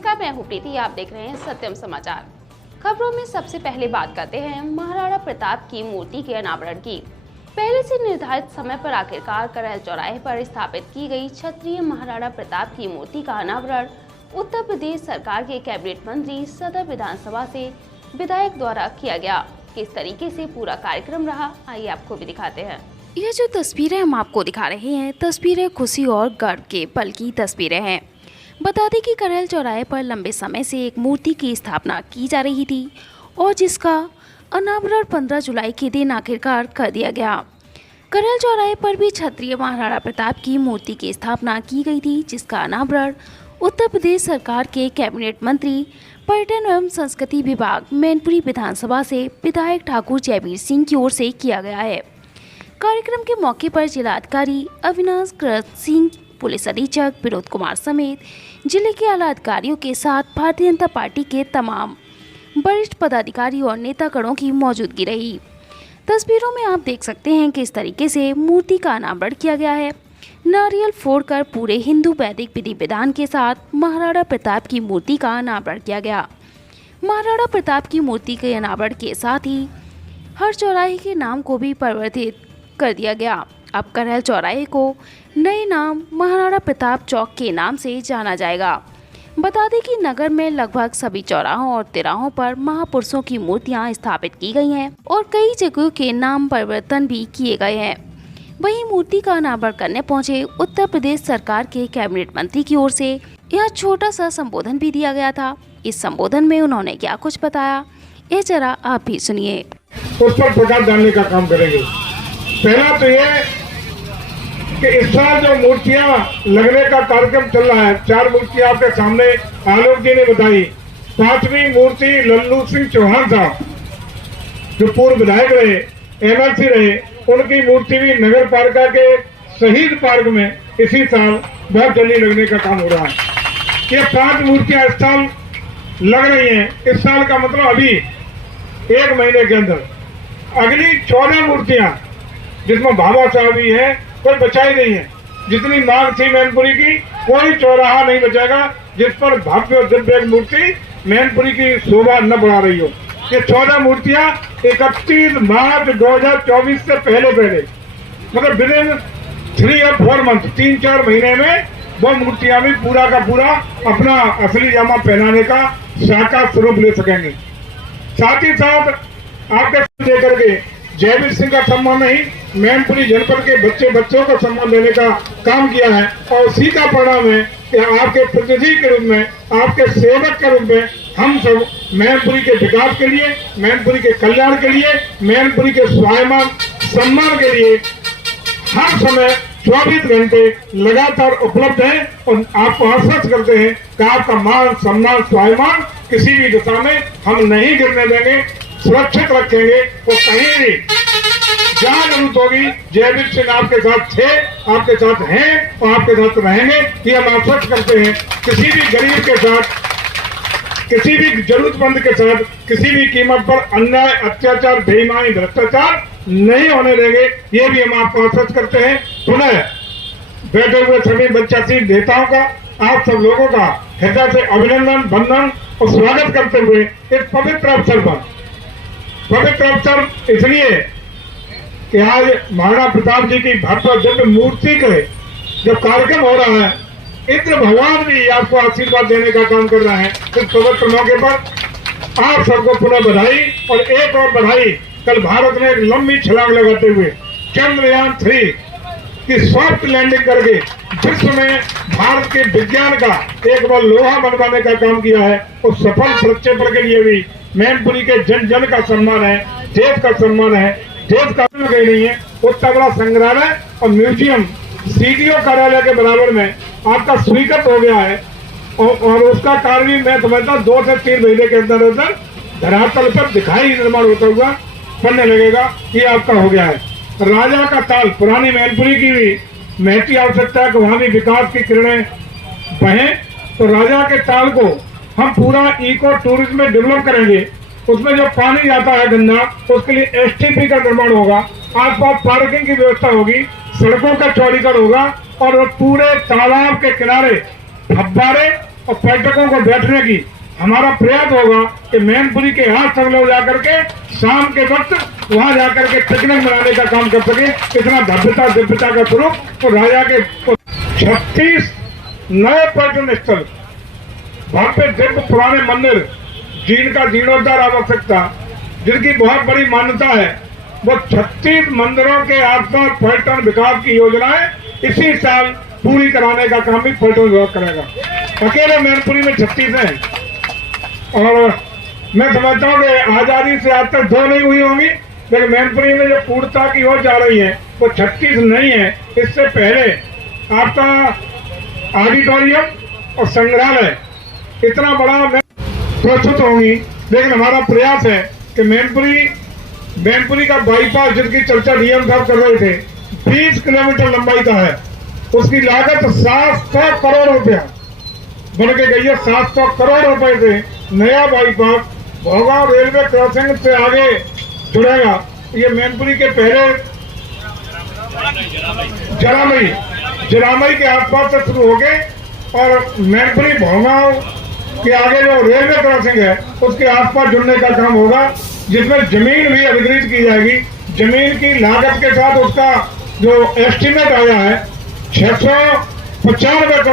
नमस्कार, मैं हूं प्रीति। आप देख रहे हैं सत्यम समाचार। खबरों में सबसे पहले बात करते हैं महाराणा प्रताप की मूर्ति के अनावरण की। पहले से निर्धारित समय पर आखिरकार करैल चौराहे पर स्थापित की गई क्षत्रिय महाराणा प्रताप की मूर्ति का अनावरण उत्तर प्रदेश सरकार के कैबिनेट मंत्री सदर विधानसभा से विधायक द्वारा किया गया। किस तरीके से पूरा कार्यक्रम रहा, आइए आपको भी दिखाते हैं। यह जो तस्वीरें हम आपको दिखा रहे हैं, तस्वीरें खुशी और गर्व के पल की तस्वीरें हैं। बता दें कि करैल चौराहे पर लंबे समय से एक मूर्ति की स्थापना की जा रही थी और जिसका अनावरण 15 जुलाई के दिन आखिरकार कर दिया गया। करैल चौराहे पर भी क्षत्रिय महाराणा प्रताप की मूर्ति की स्थापना की गई थी, जिसका अनावरण उत्तर प्रदेश सरकार के कैबिनेट मंत्री पर्यटन एवं संस्कृति विभाग मैनपुरी विधानसभा से विधायक ठाकुर जयवीर सिंह की ओर से किया गया है। कार्यक्रम के मौके पर जिलाधिकारी अविनाश कृष्ण सिंह, पुलिस अधीक्षक विनोद कुमार समेत जिले के आला अधिकारियों के साथ भारतीय जनता पार्टी के तमाम वरिष्ठ पदाधिकारी और नेतागणों की मौजूदगी रही। तस्वीरों में आप देख सकते हैं कि इस तरीके से मूर्ति का अनावरण किया गया है। नारियल फोड़कर पूरे हिंदू वैदिक विधि विधान के साथ महाराणा प्रताप की मूर्ति का अनावरण किया गया। महाराणा प्रताप की मूर्ति के अनावरण के साथ ही हर चौराहे के नाम को भी परिवर्तित कर दिया गया। अब करैल चौराहे को नए नाम महाराणा प्रताप चौक के नाम से जाना जाएगा। बता दें कि नगर में लगभग सभी चौराहों और तिराहों पर महापुरुषों की मूर्तियां स्थापित की गई हैं और कई जगहों के नाम परिवर्तन भी किए गए हैं। वहीं मूर्ति का अनावरण करने पहुंचे उत्तर प्रदेश सरकार के कैबिनेट मंत्री की ओर से यह छोटा सा संबोधन भी दिया गया था। इस संबोधन में उन्होंने क्या कुछ बताया, ये जरा आप भी सुनिए। उस पर प्रकाश डालने का काम करेंगे। पहला तो ये कि इस साल जो मूर्तियां लगने का कार्यक्रम चल रहा है, 4 मूर्तियां आपके सामने आलोक जी ने बताई। 5वीं मूर्ति लल्लू सिंह चौहान साहब जो पूर्व विधायक रहे, एमएलसी रहे, उनकी मूर्ति भी नगर पालिका के शहीद पार्क में इसी साल बहुत जल्दी लगने का काम हो रहा है। ये 5 मूर्तियां इस साल लग रही हैं। इस साल का मतलब अभी 1 महीने के अंदर अगली 14 मूर्तियां, जिसमें बाबा साहब भी है, कोई बचाई नहीं है। जितनी मांग थी मैनपुरी की, कोई चौराहा नहीं बचेगा जिस पर भव्य और दिव्य मूर्ति मैनपुरी की शोभा न बढ़ा रही हो। ये 14 मूर्तियां 31 मार्च 2024 से पहले मतलब विद इन 3 और 4 मंथ, 3-4 महीने में वो मूर्तियां भी पूरा का पूरा अपना असली जामा पहनाने का साकार स्वरूप ले सकेंगे। साथ ही साथ आपके देकर के जयवीर सिंह का सम्मान नहीं, मैनपुरी जनपद के बच्चों को सम्मान देने का काम किया है और उसी का परिणाम है कि आपके प्रतिनिधि के रूप में, आपके सेवक के रूप में हम सब मैनपुरी के विकास के लिए, मैनपुरी के कल्याण के लिए, मैनपुरी के स्वाभिमान सम्मान के लिए हर समय 24 घंटे लगातार उपलब्ध है और आपको आश्वस्त करते हैं कि आपका मान सम्मान स्वाभिमान किसी भी दिशा में हम नहीं गिरने देंगे, सुरक्षित रखेंगे। वो कहीं भी जहां जरूरत होगी जयवीर सिंह आपके साथ थे, आपके साथ हैं और आपके साथ रहेंगे। ये हम आश्वस्त करते हैं। किसी भी गरीब के साथ, किसी भी जरूरतमंद के साथ किसी भी कीमत पर अन्याय, अत्याचार, बेईमानी, भ्रष्टाचार नहीं होने देंगे। ये भी हम आपको आश्वस्त करते हैं। पुनः बैठे हुए सभी पंचायती नेताओं का, आप सब लोगों का हृदय से अभिनंदन, वंदन और स्वागत करते हुए इस पवित्र अवसर पर, पवित्र अवसर इसलिए कि आज महाराणा प्रताप जी की भव्य दिव्य मूर्ति का जो कार्यक्रम हो रहा है, इंद्र भगवान भी आपको आशीर्वाद देने का काम कर रहा है। इस पवित्र मौके पर आप सबको पुनः बधाई और एक और बधाई। कल भारत ने एक लंबी छलांग लगाते हुए चंद्रयान 3 की सॉफ्ट लैंडिंग करके विश्व में भारत के विज्ञान का एक बार लोहा बनवाने का काम किया है। उस सफल प्रक्षेपण के लिए भी मैनपुरी के जन जन का सम्मान है, देश का सम्मान है। देश का गई नहीं है। उतना बड़ा संग्रहालय और म्यूजियम सीडीओ कार्यालय के बराबर में आपका स्वीकृत हो गया है और उसका कार्य भी मैं समझता हूँ 2 से 3 महीने के अंदर अंदर धरातल पर दिखाई निर्माण होता हुआ बनने लगेगा। ये आपका हो गया है। राजा का ताल, पुरानी मैनपुरी की भी महती आवश्यकता है कि वहां भी विकास की किरणें बहें। तो राजा के ताल को हम पूरा इको टूरिज्म में डेवलप करेंगे। उसमें जो पानी जाता है गंदा, उसके लिए एसटीपी का निर्माण होगा, आसपास पार्किंग की व्यवस्था होगी, सड़कों का चौड़ीकरण होगा और पूरे तालाब के किनारे फव्वारे और पर्यटकों को बैठने की हमारा प्रयास होगा कि मैनपुरी के हाथ सब लोग जाकर के शाम के वक्त वहां जाकर के पिकनिक मनाने का काम कर सके। इतना दिव्यता का स्वरूप तो राजा के 36 नए पर्यटन स्थल, भव्य दिव्य पुराने मंदिर जिनका जीर्णोद्धार आवश्यकता, जिनकी बहुत बड़ी मान्यता है, वो 36 मंदिरों के आसपास पर्यटन विकास की योजनाएं इसी साल पूरी कराने का काम भी पर्यटन विभाग करेगा। अकेले मैनपुरी में 36 हैं और मैं समझता हूँ कि आजादी से आज तक 2 नहीं हुई होंगी, लेकिन मैनपुरी में जो पूर्णता की ओर जा रही है वो 36 नहीं है। इससे पहले आपका ऑडिटोरियम और संग्रहालय इतना बड़ा प्रस्तुत होंगी, लेकिन हमारा प्रयास है कि मैनपुरी का बाईपास जिसकी चर्चा डीएम साहब कर रहे थे 20 किलोमीटर लंबाई का है, उसकी लागत 700 करोड़ रुपया बन के गई है। 700 करोड़ रुपए से नया बाईपास भोगांव रेलवे क्रॉसिंग से आगे जुड़ेगा। ये मैनपुरी के पहले जरामई के आसपास से शुरू हो गए और मैनपुरी भोगांव के आगे जो रेलवे क्रॉसिंग है उसके आसपास जुड़ने का काम होगा, जिसमें जमीन भी अधिग्रहित की जाएगी। जमीन की लागत के साथ उसका जो एस्टीमेट आया है 695 करोड़